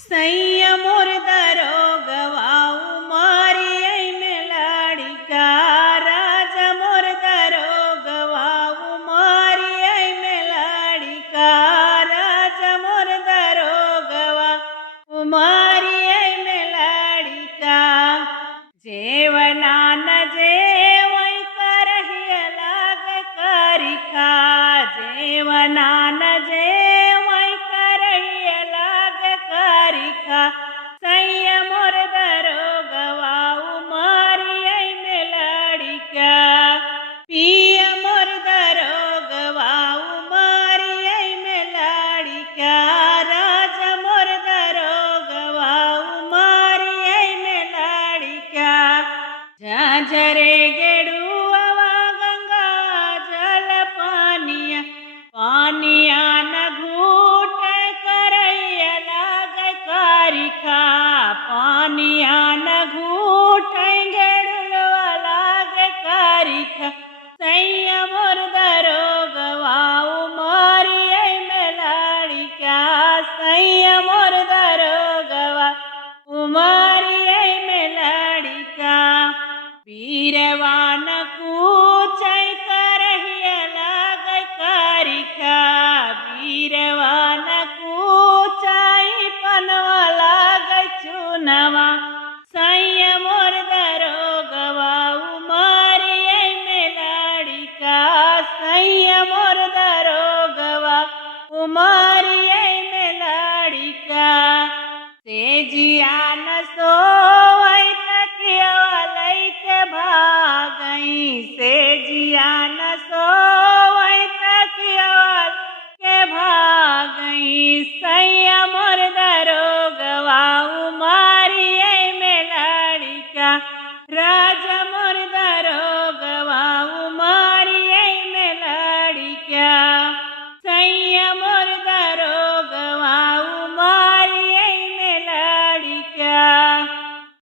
संयमोर दरोगवा उमारी में लाड़िका राजा मोर दरोगवा उमारी में लाड़िका राजा मोर दरोगवा उमारी में लाड़िका जेवना न जेवई करहिय लाग करिका जेवना न जेवई करहिय लाग करिका संयमोर दरोगवा उमारी में लाड़िका पिय मोर दरोगवा उमारी में लाड़िका राजा मोर दरोगवा उमारी में लाड़िका झांझरे गेड़ुआ गंगा जल पानिया पानिया न घूट करैया लाग कारिका पानिया न घूट गेड़ुआ लाग कारिका संयमोर दरोगवा उमारी में लाड़िका संयमोर दरोगवा उमारी में लाड़िका वीरवान कूचै करहिय लाग कारिका वीरवान कूचै पनवा लाग चुनवा संयमोर दरोगवा उमारी में लाड़िका संयमोर दरोगवा उमारी में लाड़िका तेजिया